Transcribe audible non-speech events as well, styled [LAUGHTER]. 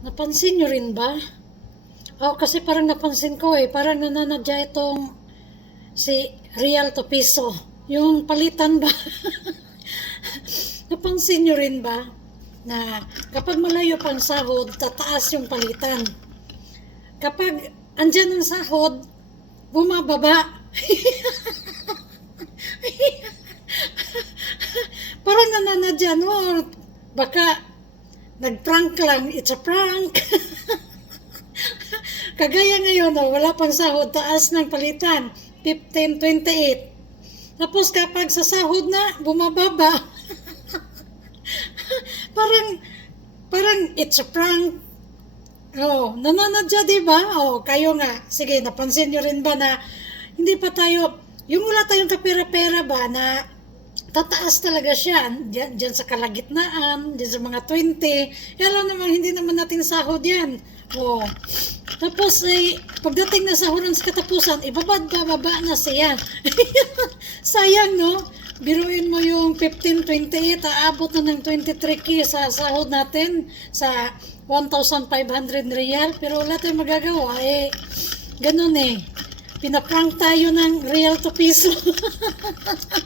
Napansin nyo rin ba? Oh, kasi parang napansin ko eh, parang nananadya itong si Real to Piso. Yung palitan ba? [LAUGHS] Napansin nyo rin ba na kapag malayo pang sahod, tataas yung palitan. Kapag andyan ang sahod, bumababa. [LAUGHS] parang nananadya, no? Baka nag-prank lang, it's a prank. [LAUGHS] Kagaya ngayon, oh, wala pang sahod, taas ng palitan, 15.28. Tapos kapag sa sahod na, bumababa. [LAUGHS] parang, parang it's a prank. Oh, nananadya, di ba? Oh, kayo nga. Sige, napansin nyo rin ba na hindi pa tayo, yung wala tayong kapera-pera ba na tataas talaga siya dyan, dyan sa kalagitnaan, dyan sa mga 20. Eh, alam naman, hindi naman natin sahod yan. Oh. Tapos, eh, pagdating na sa hurang sa katapusan, ibabad ba, baba na siya. [LAUGHS] Sayang, no? Biruin mo yung 1528, aabot na ng 23k sa sahod natin sa 1,500 real. Pero wala tayong magagawa. Eh, ganun eh. Pinaprank tayo ng real to piso. [LAUGHS]